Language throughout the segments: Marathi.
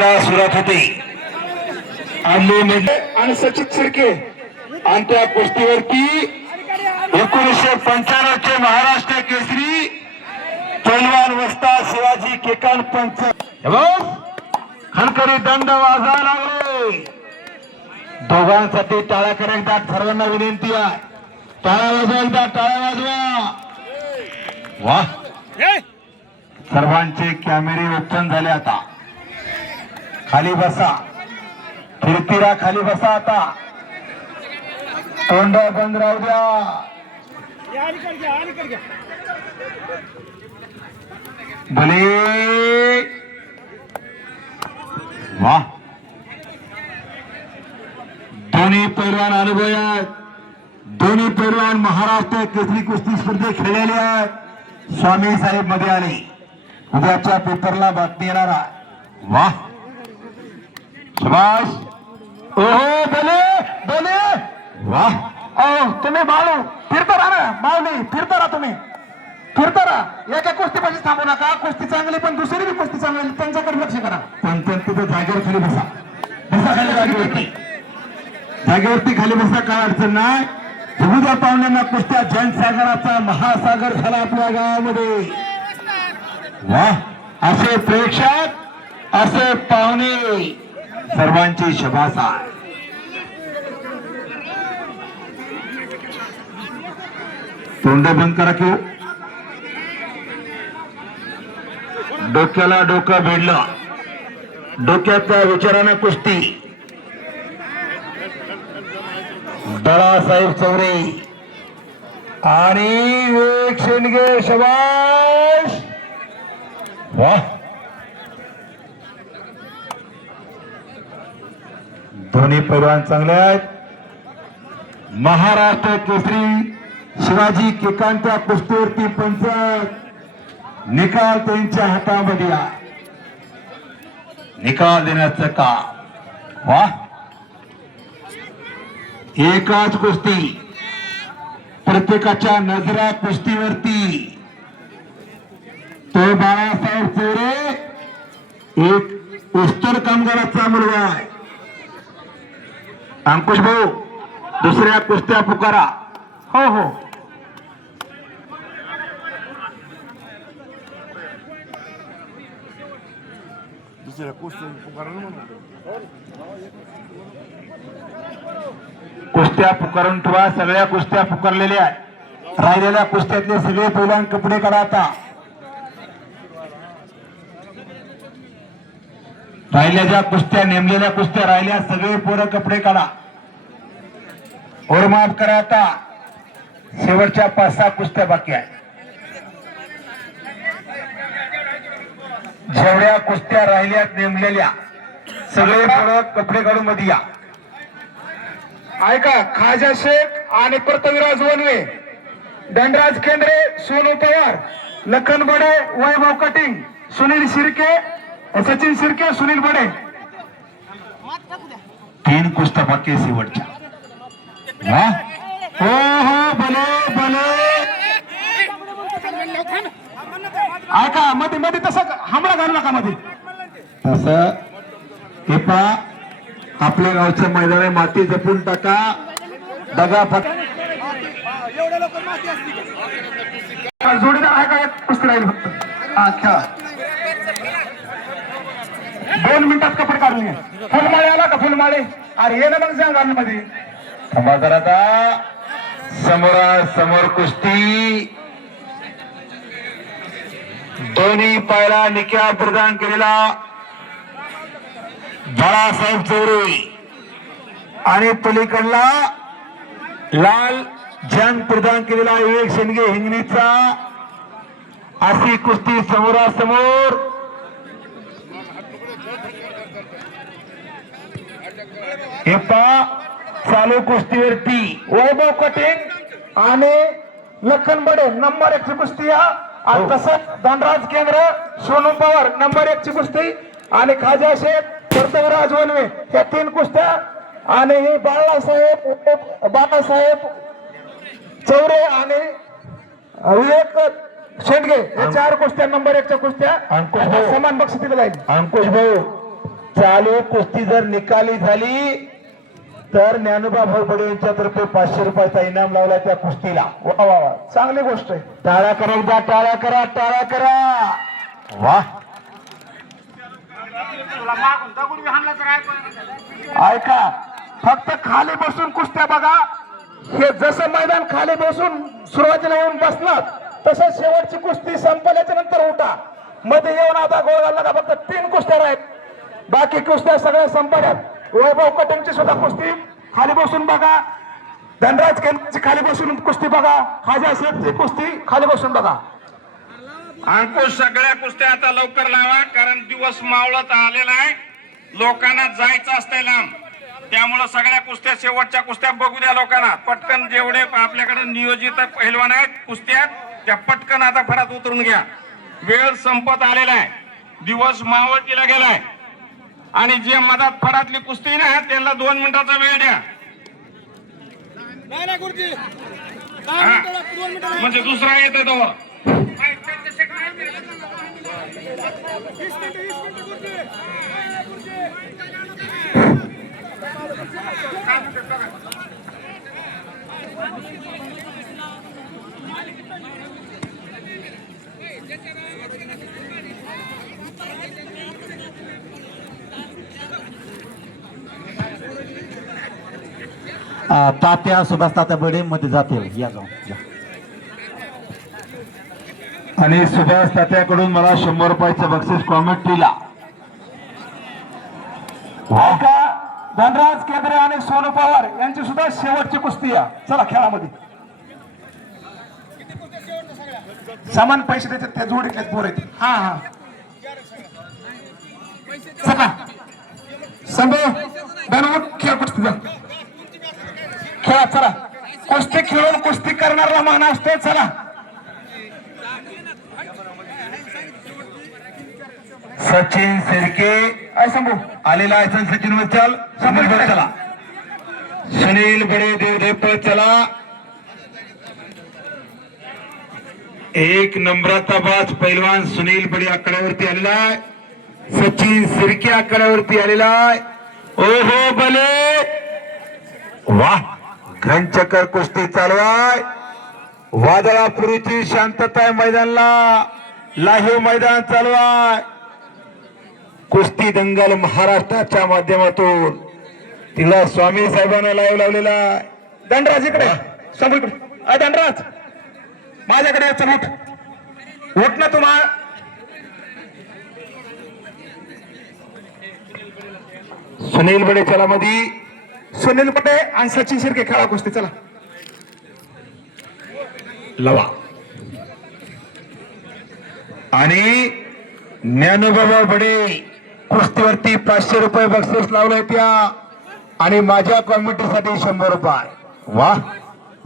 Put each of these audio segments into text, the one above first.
कुस्तीला सुरुवात होते. म्हणजे आणि सचिन शिर्के. आणि त्या कुस्तीवरती एकोणीसशे पंच्याण्णव चे महाराष्ट्र केसरी पैलवान वस्ता शिवाजी केकान पंच. खणखरी दंड वाजा लागले. दोघांसाठी टाळ्या कर एकदा सर्वांना विनंती आहे. टाळ्या वाजवा एकदा टाळ्या वाजवा. वा. सर्वांचे कॅमेरे ओपन झाले आता. खाली बसा. फिरतीरा खाली बसा आता. तोंड बंद राहू द्या. भले वा. दोन्ही पैलवान अनुभव आहेत. दोन्ही पैलवान महाराष्ट्र केसरी कुस्ती स्पर्धे खेळलेले आहेत. स्वामी साहेबमध्ये आले. उद्याच्या पेपरला बातमी येणार आहे. वा. सुभाष ओहो बोले बोले। वा अहो तुम्ही बाळू फिरता राहा ना बाळू नाही फिरता राहा तुम्ही. फिरता राहा. एका कुस्तीपाशी थांबू नका. कुस्ती चांगली पण दुसरी बी कुस्ती चांगली त्यांच्याकडे लक्ष करा. पण पण जागेवर खाली बसा. बसा खाली जागेवरती. जागेवरती खाली बसा काय अडचण नाही. उद्या पाहुण्यांना कुस्त्या जनसागराचा महासागर झाला आपल्या गावामध्ये. वा असे प्रेक्षक असे पाहुणे. सर्वांची शभासा तोंड बंद करा की हो. डोक्याला डोकं भिडलं. डोक्याच्या विचारानं कुस्ती. बाळासाहेब चौरे. आणि एक शेंडगे शबाश. वा दोन्ही पैलवान चांगले आहेत. महाराष्ट्र केसरी शिवाजी केकांच्या कुस्तीवरती पंच निकाल त्यांच्या हातामध्ये निकाल देण्याचं का वा. एकाच कुस्ती. प्रत्येकाच्या नजरा कुस्तीवरती. तो बाळासाहेब चोरे एक उस्तर कामगाराचा मुलगा आहे. अंकुश भाऊ दुसऱ्या कुस्त्या पुकारा. हो हो. कुस्त्या पुकारून ठेवा सगळ्या कुस्त्या पुकारलेल्या आहेत. राहिलेल्या कुस्त्यातले सगळे पैलवान कपडे काढा आता. राहिल्या ज्या कुस्त्या नेमलेल्या कुस्त्या राहिल्या सगळे पोरं कपडे काढा. ओरमाप करा आता. शेवटच्या पाच सहा कुस्त्या बाकी आहे जेवढ्या कुस्त्या राहिल्यात नेमलेल्या सगळे पोरं कपडे काढून मध्ये या. ऐका खाजा शेख आणि प्रथविराज वनवे धनराज केंद्रे सोनू पवार लखन बडे वैभव कटिंग सुनील शिर्के सचिन शिर्के सुनील बडे. तीन कुस्त्या बाकी शेवटच्या हो हो भले भले ऐका मध्ये मध्ये तसं हमला घालू नका मध्ये तसं हे पा आपल्या गावचं मैदान आहे माती जपून टाका. दगा फट जोडीदार आहे का? एक कुस्ती राहील फक्त. अच्छा. खेळा दोन कपडे काढून घे फुलमाळे आला का फुलमाळे? अरे ये ना मग सांगमध्ये थांबा जरा आता. समोरासमोर कुस्ती. दोन्ही पायला निक्या प्रदान केलेला. बाळासाहेब चौरे. आणि पलीकडला लाल जन प्रदान केलेला विवेक शेंडगे हिंगणीचा. अशी कुस्ती समोरासमोर. हे पहा चालू कुस्तीवरती. वैभव कटिंग आणि लखन बडे नंबर एक ची कुस्ती आणि तसंच धनराज केंद्र सोनू पवार नंबर एक ची कुस्ती आणि खाजा शेख कर्तवराज वनवे या तीन कुस्त्या. आणि हे बाळासाहेब बाळासाहेब चौरे आणि विवेक शेंडगे. या चार कुस्त्या नंबर एकच्या कुस्त्या. समान बक्षीस दिलं जाईल. अंकुश भाऊ. चालू कुस्ती जर निकाली झाली तर ज्ञानोबा भाऊ यांच्यातर्फे पाचशे रुपयाचा इनाम लावला त्या कुस्तीला. वा वा वा. चांगली गोष्ट आहे. टाळ्या करा एकदा टाळ्या करा टाळ्या करा. वा. ऐका फक्त खाली बसून कुस्त्या बघा. हे जसं मैदान खाली बसून सुरुवातीला येऊन बसणार तसं शेवटची कुस्ती संपल्याच्या नंतर उठा. मध्ये येऊन आता गोळ घालला का फक्त तीन कुस्त्या आहेत बाकी कुस्त्या सगळ्या संपल्यात. वैभव कटिंगची सुद्धा कुस्ती. खाली बसून बघा. धनराज केंद्राची खाली बसून कुस्ती बघा. खाजा शेठची कुस्ती खाली बसून बघा. अंकुश सगळ्या कुस्त्या आता लवकर लावा कारण दिवस मावळत आलेला आहे. लोकांना जायचं असतंय लांब. त्यामुळं सगळ्या कुस्त्या शेवटच्या कुस्त्या बघू द्या लोकांना. पटकन जेवढे आपल्याकडे नियोजित पहिलवान आहेत कुस्त्या त्या पटकन आता फरात उतरून घ्या. वेळ संपत आलेला आहे. दिवस मावळतीला गेलाय. आणि जे मधात फडातली कुस्ती ना त्यांना दोन मिनिटाचा वेळ द्या. हा. म्हणजे दुसरा येतो तो तात्या सुभाष तात्या बडे मध्ये जातील हो. या जाऊन आणि सुभाष तात्याकडून मला शंभर रुपयाचं बक्षीस कॉमेंट्रीला ऐका धनराज केंद्रे आणि सोनू पवार यांची सुद्धा शेवटची कुस्ती या. चला खेळामध्ये. समान पैसे त्याचे त्या जोडीतले पोर आहेत. हा हा. चला. संभव धनवट खेळ कुस्ती जा. खेळा चला. कुस्ती खेळून कुस्ती करणारा मान असतोय चला. सचिन सिरके काय आलेला आहे सचिन वचल सुनील बडे चला. सुनील बडे देवदेप चला. एक नंबराचा बाज पैलवान सुनील बडे आकड्यावरती आलेला आहे. सचिन सिरके आकड्यावरती आलेला आहे. ओ हो बले. वा घनचक्कर कुस्ती चालू आहे. वादळापुरीची शांतता आहे मैदानला. लाहीव मैदान चालू आहे. कुस्ती दंगल महाराष्ट्राच्या माध्यमातून. तिला स्वामी साहेबांना लाईव्ह लावलेला. दंडराज इकडे. समोर दंडराज माझ्याकडे चल उठ. उठ ना तुम्हा. सुनील बडे चला मध्ये सुनील पटे आणि सचिन शिर्के खेळा कुस्ती चला. लवा. आणि ज्ञानोबाबा बडे कुस्तीवरती पाचशे रुपये बक्षीस लावले त्या. आणि माझ्या कॉमिटीसाठी शंभर रुपये. वा.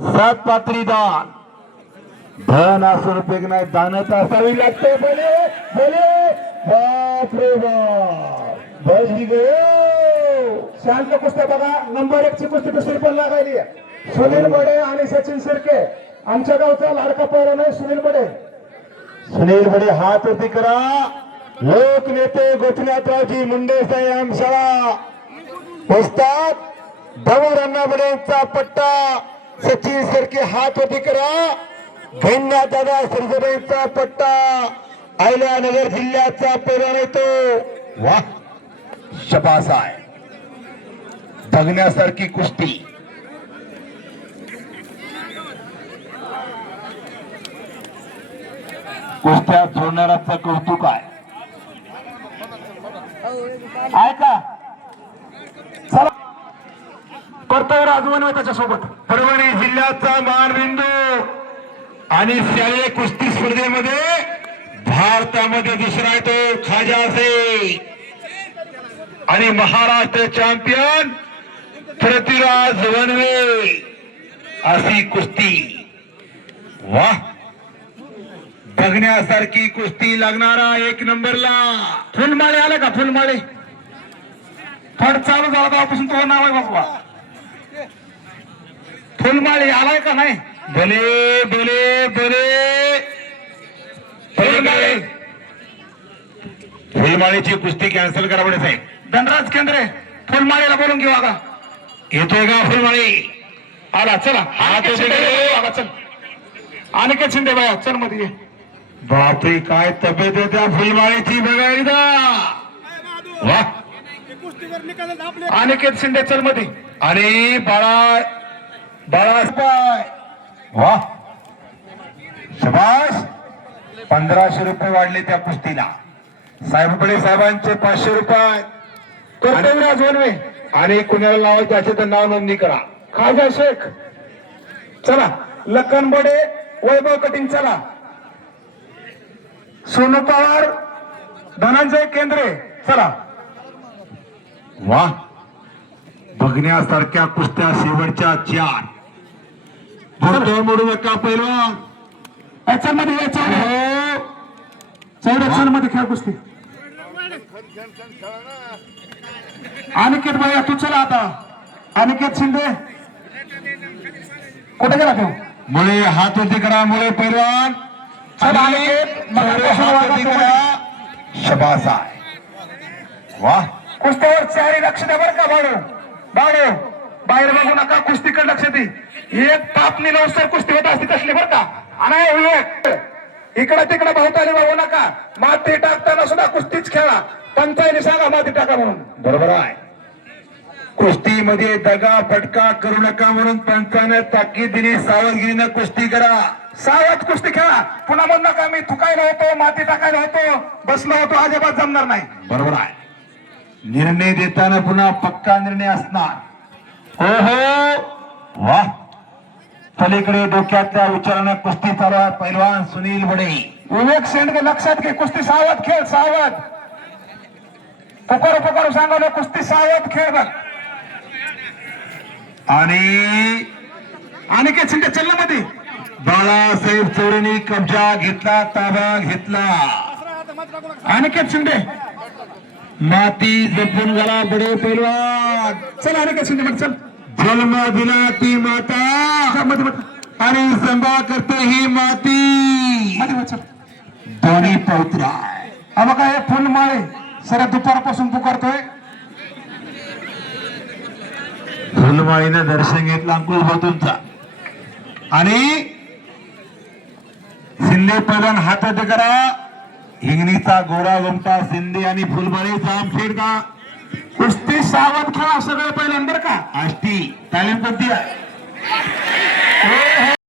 सात पात्री दान. धन असं रुपये नाही? दानच असावी लागते बोले बोले. शांत कुस्त्या बघा. नंबर एक ची कुस्ती दुसरी पण लागायली सुनील बडे आणि सचिन सिरके आमच्या गावचा लाडका पैरा नाही सुनील बडे. सुनील बडे हात वरती करा. लोकनेते गोपीनाथरावजी मुंडे साहेब शाळा. वस्तात धवल अण्णाबडेचा पट्टा. सचिन सरके हात वरती करा. भैन्या दादा सरजबेंचा पट्टा. अहिल्यानगर नगर जिल्ह्याचा पेरण येतो वा शबास आहे बघण्यासारखी कुस्ती. कुस्त्या जोडणाऱ्याचं कौतुक आहे. ऐका. चला. कर्तव्य राजवन त्याच्या सोबत परभणी जिल्ह्याचा मानबिंदू आणि शालेय कुस्ती स्पर्धेमध्ये भारतामध्ये दुसरा आहे तो खाजा असे आणि महाराष्ट्र चॅम्पियन पृथ्वीराज वनवे अशी कुस्ती. वा बघण्यासारखी कुस्ती लागणारा एक नंबरला. फुलमाळे आले का? फुलमाळे. फड चालू झाला तेव्हापासून तो नाव आहे बाबा. फुलमाळे आलाय का नाही? भले भले भले फुलमाळे. फुलमाळीची कुस्ती कॅन्सल करा म्हणे साहेब. धनराज केंद्रे फुलमाळीला बोलून घेऊ आता. येतोय का फुलमाळी? आला चला. हा, तो अनिकेत शिंदे आगा, चल. अनिकेत शिंदे बाया चलमध्ये ये. बापरे काय तब्येत आहे त्या फुलमाळीची? बघा एकदा. वा. अनिकेत शिंदे चलमध्ये. आणि बाळा बाळा वा. शबाश पंधराशे रुपये वाढले त्या कुस्तीला. साहेबकडे साहेबांचे पाचशे रुपये कर्तव्यराज वनवे आणि कुणाला लावायचं त्याचे तर नाव नोंदणी करा. खाजा शेख चला. लखन बडे वैभव कटिंग चला. सोनू पवार धनंजय केंद्रे चला. वा. बघण्यासारख्या कुस्त्या शेवटच्या चार. मोडू नका पहिलवान. चलमध्ये मध्ये खेळ कुस्ती. अनिकेत भाई तू चला आता. अनिकेत शिंदे. कुठे गेला तू? मुळे हात होते करा मुळे पैलवान. शबास वा. कुस्त्यावर चारी लक्ष द्या बरं का बाळू. बाळू बाहेर बघू नका कुस्तीकडे लक्ष दे. एक तापणी नवसर कुस्ती होत असते तसली बरं का. आणि एक. इकडं तिकडं भावताली बघू नका. माती टाकताना सुद्धा कुस्तीच खेळा. पंचायती सांगा माती टाका म्हणून. बरोबर आहे. कुस्तीमध्ये दगा फटका करू नका म्हणून पंचानं ताकीदीने सावधगिरीनं कुस्ती करा. सावध कुस्ती खेळा. पुन्हा म्हणू नका मी थुकायला होतो माती टाकायला होतो बसलो होतो अजिबात जमणार नाही. बरोबर आहे. निर्णय देताना पुन्हा पक्का निर्णय असणार. हो हो वा पलीकडे डोक्यातल्या विचारानं कुस्ती चालू आहे. पैलवान सुनील बडे विवेक शेंडगे लक्षात घे कुस्ती सावध खेळ सावध. पुकारू पुकारू सांगवलं कुस्ती सावध खेळ बघ. आणि अनिकेत शिंदे चलमध्ये बाळासाहेब चौरेने कब्जा घेतला ताबा घेतला. अनिकेत शिंदे. माती जपून गेला बडे पैलवान. चल अनिकेत शिंदे चल. जन्म दिला ती माता। आणि संभा करते ही माती। दोन्ही पवित्र हा बघा हे फुल माळे सगळ्या दुपारपासून पुकारतोय। फुलमाळीनं दर्शन घेतलं अंकुश भाऊंचा आणि शिंदे पहिल्यान हातात करा। हिंगणीचा गोरा गोमटा शिंदे आणि फुलमाळीचा जाम का कुस्ती सावध खेळा सगळं पहिल्यांदा का? आष्टी तालीम पद्धती आहे